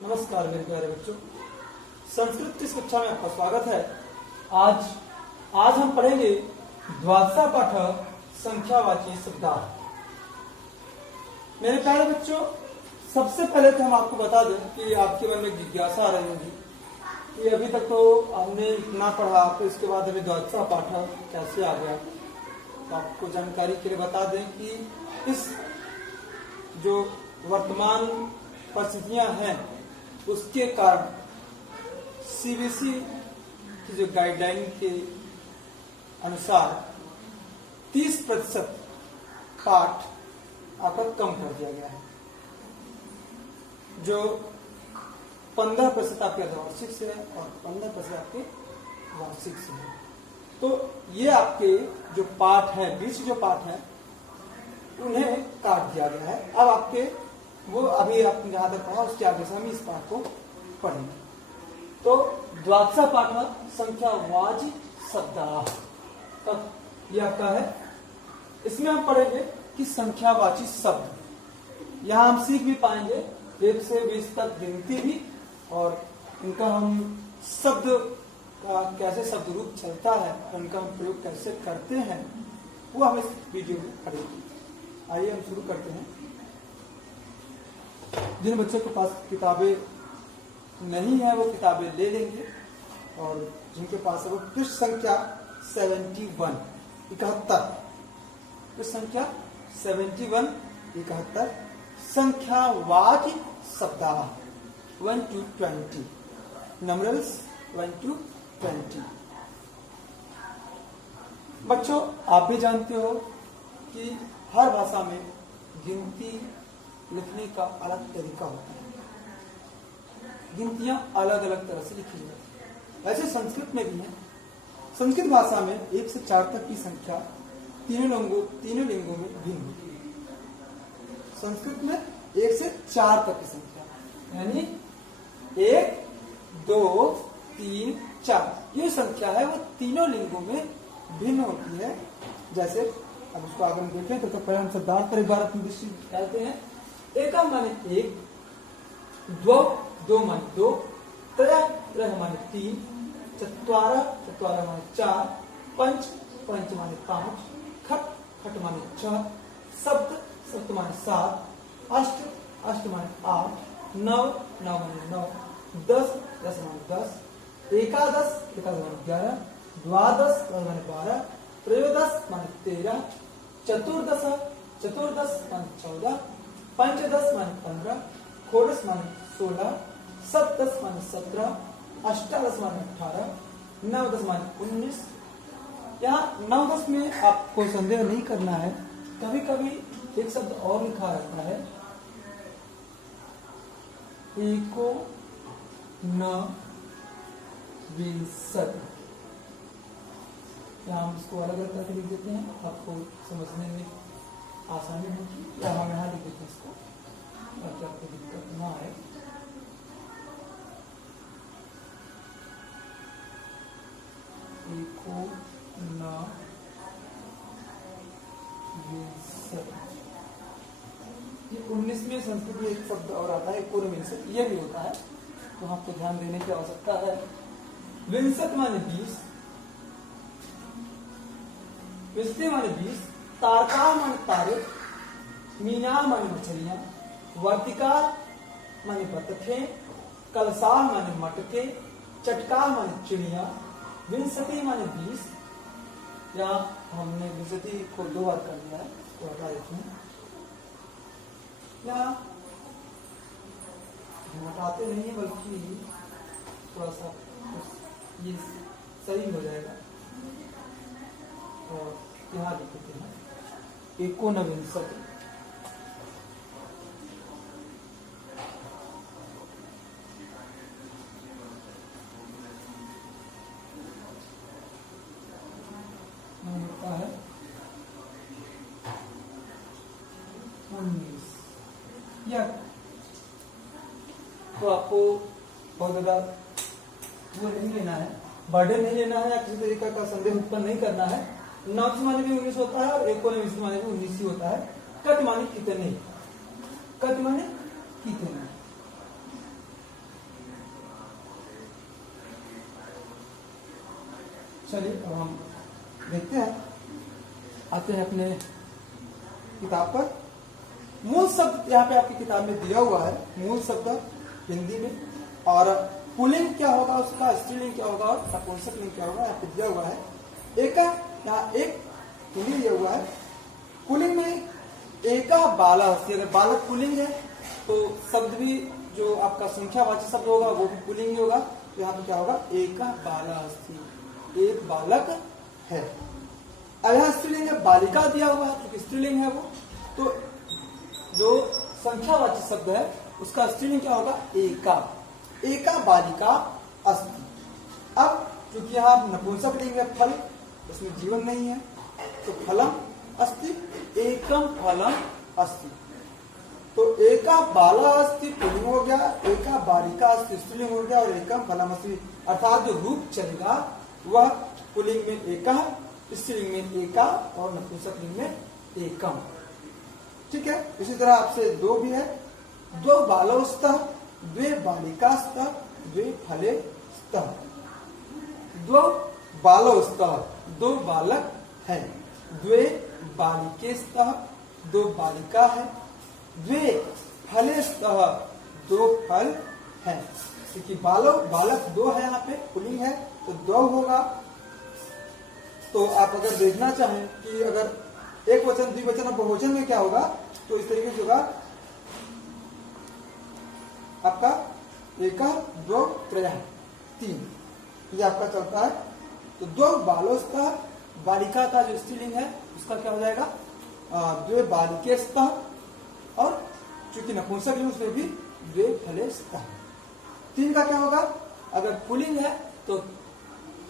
नमस्कार मेरे प्यारे बच्चों, संस्कृत की इस कक्षा में आपका स्वागत है। आज हम पढ़ेंगे द्वादशा पाठ संख्यावाची शब्दार्थ। मेरे प्यारे बच्चों, सबसे पहले तो हम आपको बता दें कि आपके मन में जिज्ञासा आ रही होगी कि अभी तक तो हमने इतना पढ़ा, तो इसके बाद अभी द्वादशा पाठ कैसे आ गया। तो आपको जानकारी के लिए बता दें कि इस जो वर्तमान परिस्थितियां हैं उसके कारण सीबीएसई की जो गाइडलाइन के अनुसार 30% पाठ आपका कम कर दिया गया है। जो 15% आपके वार्षिक से है और 15% आपके वार्षिक से है। तो ये आपके जो पाठ है, बीच जो पाठ है, उन्हें काट दिया गया है। अब आपके वो अभी आपने जहां तक पढ़ा उसके आगे से हम इस पाठ को पढ़ेंगे। तो द्वादशा पाठ संख्यावाची शब्दार्थ तब ये आपका है। इसमें हम पढ़ेंगे कि संख्यावाची शब्द, यहाँ हम सीख भी पाएंगे 1 से 20 तक गिनती भी, और इनका हम शब्द का कैसे शब्द रूप चलता है और इनका हम प्रयोग कैसे करते हैं, वो हम इस वीडियो में पढ़ेंगे। आइए हम शुरू करते हैं। जिन बच्चों के पास किताबें नहीं है वो किताबें ले लेंगे, और जिनके पास है वो पृष्ठ संख्या 71 71 पृष्ठ संख्या 71 71 संख्यावाची शब्दार्थ 1 to 20 नंबर्स 1 to 20। बच्चों, आप भी जानते हो कि हर भाषा में गिनती लिखने का अलग तरीका होता है। गिनतियां अलग अलग तरह से लिखी जाती है। वैसे संस्कृत में भी है। संस्कृत भाषा में 1 से 4 तक की संख्या तीनों लिंगों में भिन्न होती है। संस्कृत में 1 से 4 तक की संख्या, यानी 1 2 3 4 ये संख्या है, वो तीनों लिंगों में भिन्न होती है। जैसे अब उसको आगे हम देखें तो पहले हम शब्दार्थ पर एक बार अपनी दृष्टि डालते हैं। एकम माने 1, द्वौ दो माने 2, त्रय त्रय माने 3, चत्वारः चत्वारः माने 4, पंच पंच माने 5, खट खट माने 6, सप्त सप्त माने 7, अष्ट अष्ट माने 8, नव नव माने 9, 10 10 माने 10, एकादश एकादश माने 11, द्वादश माने 12, त्रयोदश माने 13, चतुर्दश चतुर्दश माने 14, पंचदश माने 15, षोडश माने 16, सप्तदश माने 17, अष्टादश माने 18, नवदश माने 19। यहाँ नवदश में आपको संदेह नहीं करना है, कभी कभी एक शब्द और लिखा रहता है, एको न विंशति। यहाँ हम इसको अलग अलग करके लिख देते हैं, आपको समझने में आसानी होगी। या हम यहाँ लिख देते हैं इसको ताकि आपको दिक्कत ना आए। एको न विंशति। ये 19 में संस्कृत में एक शब्द और आता है, एको न विंशति, ये भी होता है, तो आपको ध्यान देने की आवश्यकता है। विंशति माने 20, विंशति माने 20, तारका माने तारे, मीना माने मछलियां, वर्तिका माने बतखे, कलसा माने मटके, चटका माने चिड़िया, विंशति माने 20। या हमने विंशति को 2 बार कर दिया है, तो हटा देते हैं। या हम हटाते नहीं है, बल्कि थोड़ा सा ये सही हो जाएगा, और यहाँ लिखते हैं एकोनविंशति। होता है 19। या तो आपको बहुत ज्यादा वो नहीं लेना है, बर्डन नहीं लेना है, या किसी तरीके का संदेह उत्पन्न नहीं करना है। नव माने भी 19 होता है और एकोनविंश माने भी 19 ही होता है। कत माने कितने, कत माने कितने। चलिए अब हम देखते हैं, आते हैं अपने किताब पर। मूल शब्द यहाँ पे आपकी किताब में दिया हुआ है, मूल शब्द हिंदी में, और पुल्लिंग क्या होगा उसका, स्त्रीलिंग क्या होगा और नपुंसकलिंग क्या होगा यहाँ पे दिया हुआ है। एका, यहाँ एक हिंदी दिया हुआ है। पुल्लिंग में एका बाला अस्ति, अगर बालक पुल्लिंग है तो शब्द भी जो आपका संख्यावाचक शब्द होगा वो भी पुल्लिंग होगा। तो यहाँ पे क्या होगा, एका बाला अस्ति, एक बालक है। अब यहाँ स्त्रीलिंग है, बालिका दिया हुआ है क्योंकि स्त्रीलिंग है वो, तो जो संख्यावाचक शब्द है उसका स्त्रीलिंग क्या होगा, एका, एका बालिका अस्ति। अब क्योंकि यहाँ नपुंसक लिंग है फल, उसमें जीवन नहीं है, तो फलम अस्ति, एकम फलम अस्ति। तो एका बाला अस्ति पुल्लिंग हो गया, एका बालिका अस्ति स्त्रीलिंग हो गया, और एकम फलम अस्ति, अर्थात जो रूप चलेगा वह पुल्लिंग में एका, स्त्रीलिंग में एका और नपुंसक लिंग में एकम। ठीक है। इसी तरह आपसे दो भी है, दो बालो स्तः, द्वे बालिका स्तः, द्वे फले स्तः। दो बालो स्तः, दो बालक हैं, द्वे बालिके स्तः, दो बालिका है, द्वे फले स्तः, दो फल हैं। क्योंकि बालो बालक दो है, यहाँ पे पुल्लिंग है तो दो होगा। तो आप अगर देखना चाहें कि अगर एक वचन द्विवचन और बहुवचन में क्या होगा, तो इस तरीके से होगा आपका एका, दो, त्रयः, तीन, ये आपका चलता है। तो दो बालो स्तः, बालिका का जो स्त्रीलिंग है उसका क्या हो जाएगा, द्वे बालिके स्तः, और चूंकि नपुंसक लिंग उसमें भी द्वे फले स्तः। तीन का क्या होगा, अगर पुल्लिंग है तो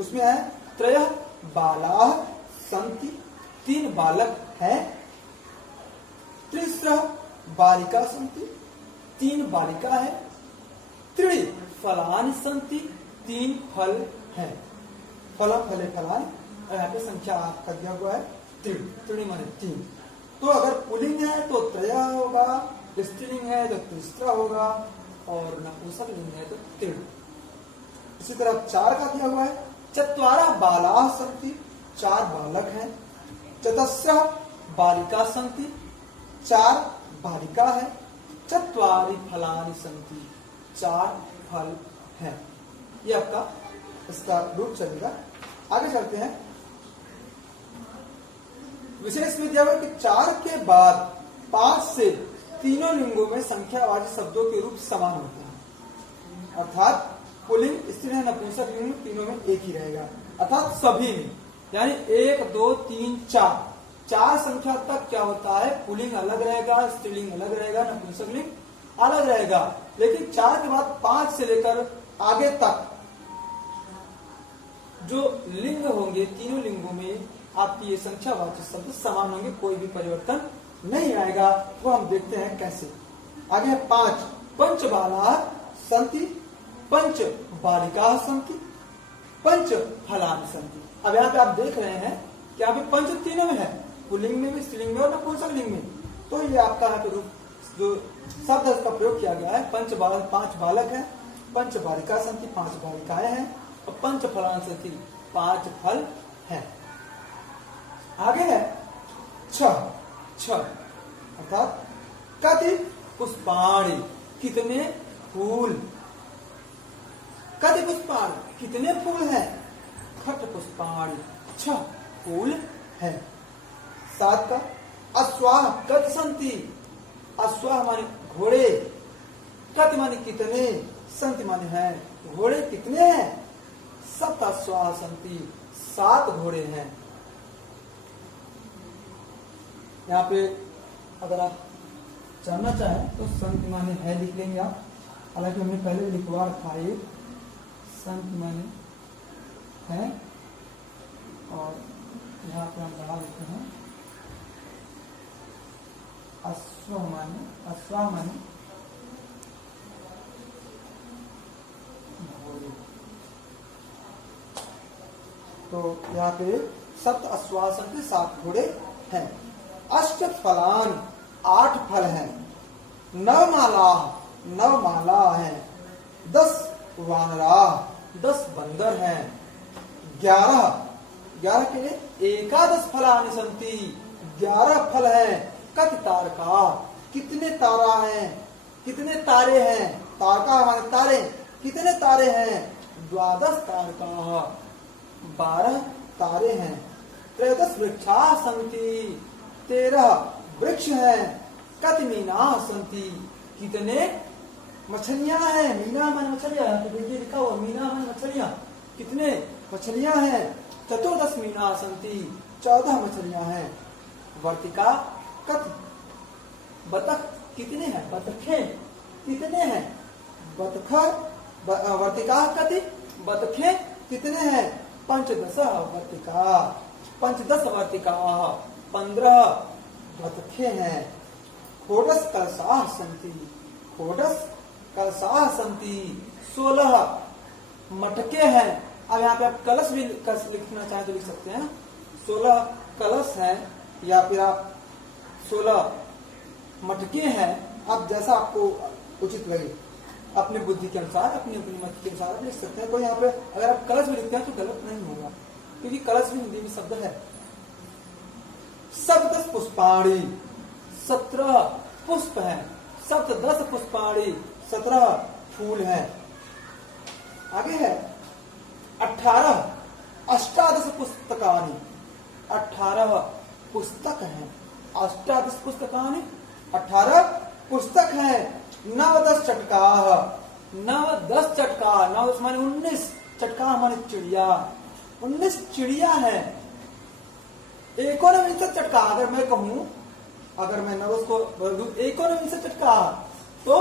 उसमें है त्रयः बालाः सन्ति, तीन बालक हैं, त्रिस्रः बालिका सन्ति, तीन बालिका है, त्रीणि फलानि सन्ति, तीन फल हैं। फलम फले फलानि, यहाँ पे संख्या आपका दिया हुआ है त्रीणि, त्रीणि माने तीन। तो अगर पुल्लिंग है तो त्रयः होगा, स्त्रीलिंग है तो तिस्रा होगा, और नपुंसक लिंग है तो त्रीणि। इसी तरह चार का दिया हुआ है, चत्वारः बालाः सन्ति, चार बालक हैं, चतस्रः बालिका सन्ति, चार बालिका है, चत्वारि फलानि सन्ति, चार फल हैं। ये आपका इसका रूप चलेगा। आगे चलते हैं। विशेष में दिया हुआ कि चार के बाद पांच से तीनों लिंगों में संख्यावाचक शब्दों के रूप समान होते हैं, अर्थात पुल्लिंग, स्त्रीलिंग, नपुंसक लिंग तीनों में एक ही रहेगा, अर्थात सभी में, यानी एक, दो, तीन, चार, चार संख्या तक क्या होता है, पुल्लिंग अलग रहेगा, स्त्रीलिंग अलग रहेगा, नपुंसक लिंग अलग रहेगा। लेकिन चार के बाद पांच से लेकर आगे तक जो लिंग होंगे, तीनों लिंगों में आपकी ये संख्यावाचक शब्द समान होंगे, कोई भी परिवर्तन नहीं आएगा। वो हम देखते हैं कैसे। आगे है पांच, पंच बालाः सन्ति, पंच बालिकाः सन्ति, पंच फलानि सन्ति। अब यहाँ पे आप देख रहे हैं कि यहाँ पे पंच तीनों में है, पुल्लिंग में भी, स्त्रीलिंग में और नपुंसक लिंग में। तो ये आपका यहाँ पे रूप जो शब्द का प्रयोग किया गया है, पांच बालक है, पंच बालिका सन्ति, पांच बालिकाएं हैं, और पंच फलानि सन्ति, पांच फल हैं। आगे है छह, अर्थात कति पुष्पाणि, कितने फूल, कति पुष्पाणि, कितने फूल हैं, खट पुष्पाणि, छह फूल हैं। सात का अश्वाः कति सन्ति, अश्वाः माने घोड़े, कति माने कितने, सन्ति माने हैं, घोड़े कितने हैं, सप्त अश्वाः सन्ति, सात घोड़े हैं। यहाँ पे अगर आप जानना चाहें तो संत माने है लिख लेंगे आप, हालांकि हमने पहले लिखवा रखा है, संत माने है, और यहाँ पे हम बढ़ा देते हैं अश्वाः माने घोड़े। तो यहाँ पे सप्त अश्वाः सन्ति, सात घोड़े हैं। अष्ट फलान, आठ फल हैं। नव माला हैं। 10 वानराः, 10 बंदर हैं। 11 के लिए एकादश फलानि सन्ति, 11 फल हैं। कति तारका, कितने तारा हैं, कितने तारे हैं, तारका हमारे तारे, कितने तारे हैं, 12 तारका, 12 तारे हैं। 13 वृक्षा सन्ति, 13 वृक्ष हैं। कति मीना सन्ति, कितने मछलियां हैं, मीना मन मछलियां, तो देखिए लिखा हुआ मीना मन मछलियां, कितने मछलियां हैं। 14 मीना सन्ति, 14 मछलियां हैं। वर्तिका कति, बतख कितने हैं, बतखें कितने हैं, बतख, वर्तिका कति, बतखें कितने हैं, 15 वर्तिका, 15 वर्तिका, 15 बतखें हैं। षोडश कलशाः सन्ति, षोडश कलशाः सन्ति, 16 मटके हैं। अब यहाँ पे आप कलश भी लिखना चाहे तो लिख सकते हैं। 16 कलश हैं या फिर आप 16 मटके हैं। आप जैसा आपको उचित लगे अपनी बुद्धि के अनुसार, अपनी अपनी मत के अनुसार आप लिख सकते हैं। तो यहाँ पे अगर आप कलश भी लिखते हैं तो गलत नहीं होगा, क्योंकि कलश भी हिंदी में शब्द है। 17 पुष्पाणि, 17 पुष्प हैं। 17 पुष्पाणि, 17 फूल हैं। आगे है 18 अष्टादश पुस्तकानि, 18 पुस्तक हैं। 18 पुस्तकानि, 18 पुस्तक हैं। 9-10 चटकाः, 9-10 चटका, 9 माने 19, चटका माने चिड़िया, 19 चिड़िया है। 19 चटका, अगर मैं कहूं, अगर मैं नवस को 19 चटका तो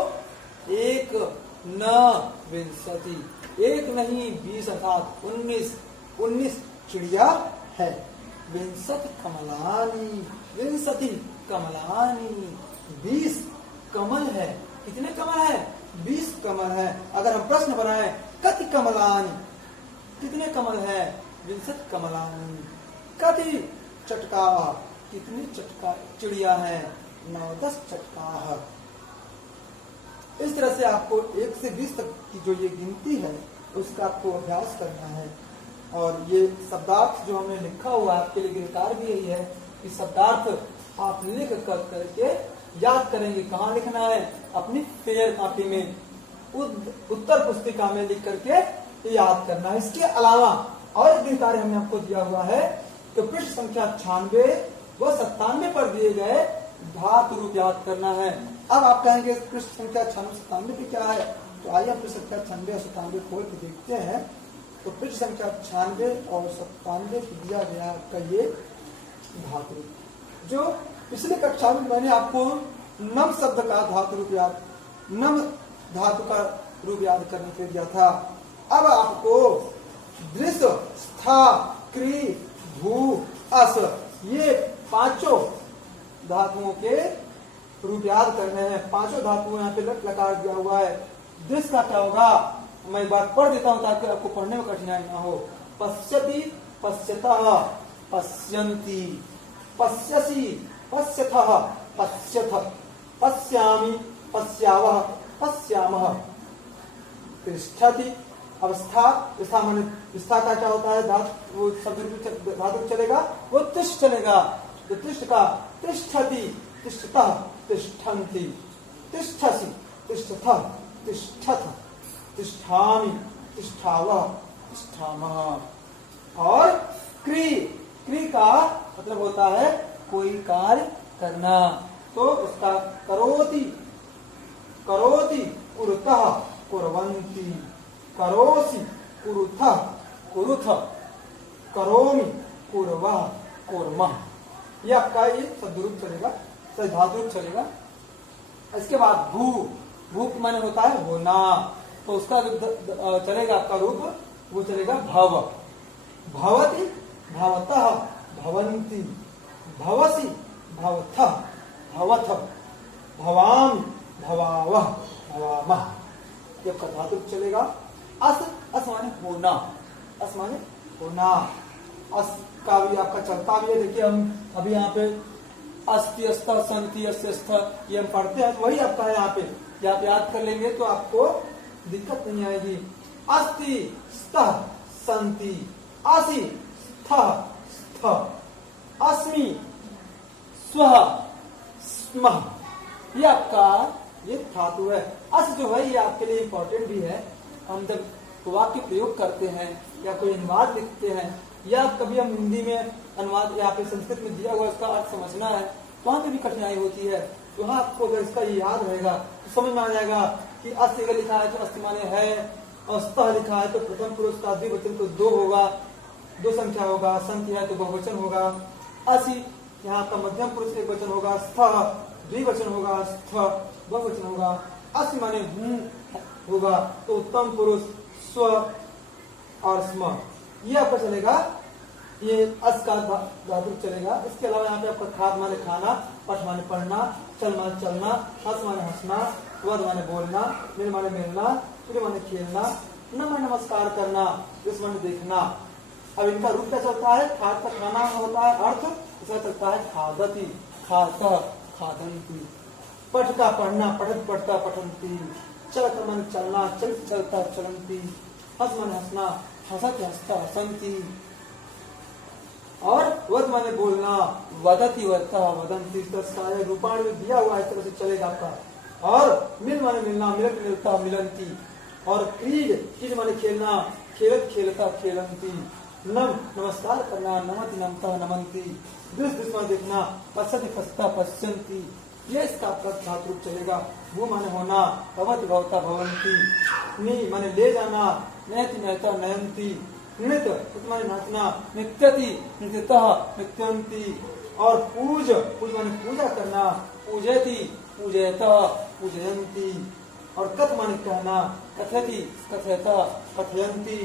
19, एक नहीं 20 अर्थात 19 चिड़िया है। 20 कमलानि, 20 कमलानि, 20 कमल है। कितने कमल है, 20 कमल है। अगर हम प्रश्न बनाए कति कमलानि, कितने कमल है, 20 कमलानि। कति चटका, कितने चटका चिड़िया है, 9-10 चटका। इस तरह से आपको 1 से 20 तक की जो ये गिनती है उसका आपको अभ्यास करना है। और ये शब्दार्थ जो हमने लिखा हुआ आपके लिए गिरफ्तार भी यही है कि शब्दार्थ आप लिख कर करके याद करेंगे। कहाँ लिखना है, अपनी फेयर कॉपी में, उत्तर पुस्तिका में लिख करके याद करना है। इसके अलावा और एक गिरफ्तार हमने आपको दिया हुआ है तो पृष्ठ संख्या 96 व 97 पर दिए गए धातु रूप याद करना है। अब आप कहेंगे पृष्ठ संख्या 96-97 पे क्या है, तो आइए हम पृष्ठ संख्या 96 और 97 खोल के देखते हैं। तो पृष्ठ संख्या 96 और 97 दिया गया का ये धातु रूप, जो पिछले कक्षा में मैंने आपको नम शब्द का धातु रूप याद, नम धातु का रूप याद करने के दिया था। अब आपको दृश्य, स्था, क्री, भू, अस, ये 5 धातुओं के रूप याद करने हैं। 5 धातुओं यहाँ पे लट लकार दिया हुआ है। दृश्य का क्या होगा, मैं एक बार पढ़ देता हूँ ताकि आपको पढ़ने में कठिनाई ना हो। पश्यति, पश्यतः, पश्यन्ति, पश्यसि, पश्यथः, पश्यथ, पश्यामि, पश्यावः, पश्यामः। तिष्ठति, अवस्था, विस्था माने विस्था का क्या होता है, धातु वो शब्द धातु चलेगा, वो तिष्ठ चलेगा। तो तिष्ठ का तिष्ठति, तिष्ठतः, तिष्ठन्ति, तिष्ठसि, तिष्ठथः, तिष्ठथ, तिष्ठामि, तिष्ठावः, तिष्ठामः। और क्री, क्री का मतलब होता है कोई कार्य करना, तो उसका करोति, करोति, कुरुतः, कुर्वन्ति, करोसि, कुरुथः, कुरुथ, करोमि, कुर्वः, कुर्मः। ये आपका ये सद्रूप चलेगा, धातु चलेगा। इसके बाद भू, भू माने होता है होना, तो उसका चलेगा आपका रूप, वो चलेगा भव, भवति, भवतः, भवन्ति, भवसि, भवथः, भवथ, भवामि, भवावः, भवामः। ये आपका धातु चलेगा। अस, अस माने होना, अस माने होना। अस का भी आपका चलता भी है। देखिए हम अभी यहाँ पे अस्ति, अस्थ, संति, अस्यस्थ ये हम पढ़ते हैं, वही आपका है यहाँ पे। ये आप याद कर लेंगे तो आपको दिक्कत नहीं आएगी। अस्ति, स्तः, संति, आसी स्थ स्थ, अस्मि स्वः स्मः। ये आपका ये धातु है। अस जो है ये आपके लिए इंपॉर्टेंट भी है। हम जब वाक्य प्रयोग करते हैं या कोई अनुवाद लिखते हैं या कभी हम हिंदी में अनुवाद या फिर संस्कृत में दिया हुआ इसका अर्थ समझना है, वहां पे भी कठिनाई होती है। तो वहां आपको अगर इसका ये याद रहेगा तो समझ में आ जाएगा कि अस्त अगर लिखा है तो अस्त माने है, और स्तः लिखा है तो प्रथम पुरुष का द्विवचन तो दो होगा, दो संख्या होगा, संति है तो बहुवचन होगा। असि यहाँ का मध्यम पुरुष एक वचन होगा, स्थ द्विवचन होगा, स्थ बहुवचन होगा। असि माने हूं होगा तो उत्तम पुरुष स्व और स्म, ये आपका चलेगा। ये अस का धातु चलेगा। इसके अलावा यहाँ पे आपका खाद माने खाना, पठ माने पढ़ना, चल माने चलना, हंस माने हंसना, वद माने बोलना, मिल माने मिलना, सूर्य माने खेलना, न माने नमस्कार करना, जिस माने देखना। अब इनका रूप क्या चलता है? खाद का खाना होता है अर्थ, इसका चलता है खादती, खाता खादंती। पठ का पढ़ना, पठत पढ़ता पठंती। चल का माने चलना, चल चलता चलंती। हंस माने हंसना, हंसत हंसता हंसंती। और वद माने बोलना, वदती वदता वदंती। इसका रूपाण में दिया हुआ है, इस तरह से चलेगा आपका। और मिल माने मिलना, मिलत मिलता मिलंती। और क्रीड क्रीड माने खेलना, खेलत खेलता खेलंती। नम नमस्कार करना, नमति नमता नमंती। दृश दृश माने देखना, पश्यति पश्यता पश्यंती। ये इसका आपका धातु रूप चलेगा। भू माने होना, भवति भवता भवंती। नी माने ले जाना, नयति नयता नयंती। नृत्य माने नाचना, नृत्यति नृत्यतः नृत्यंती। और पूज पूज माने पूजा करना, पूजयति पूजयतः पूजयंती। और कथ माने कहना, कथयति कथयतः कथयंती।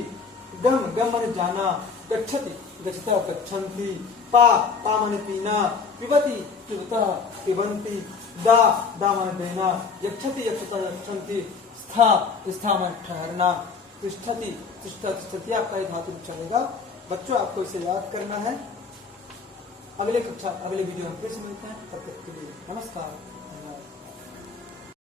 गम गम माने जाना, गच्छति गच्छतः गच्छन्ति। पा पा माने पीना, पिबति पिबतः पिबंती। दा दा माने देना, यक्षति यक्षतः यक्षन्ति। स्था स्था माने ठहरना, तिष्ठति तिष्ठति। आपका ये धातु चलेगा। बच्चों आपको इसे याद करना है। अगले कक्षा अगले वीडियो में फिर से मिलते हैं, तब तक के लिए नमस्कार।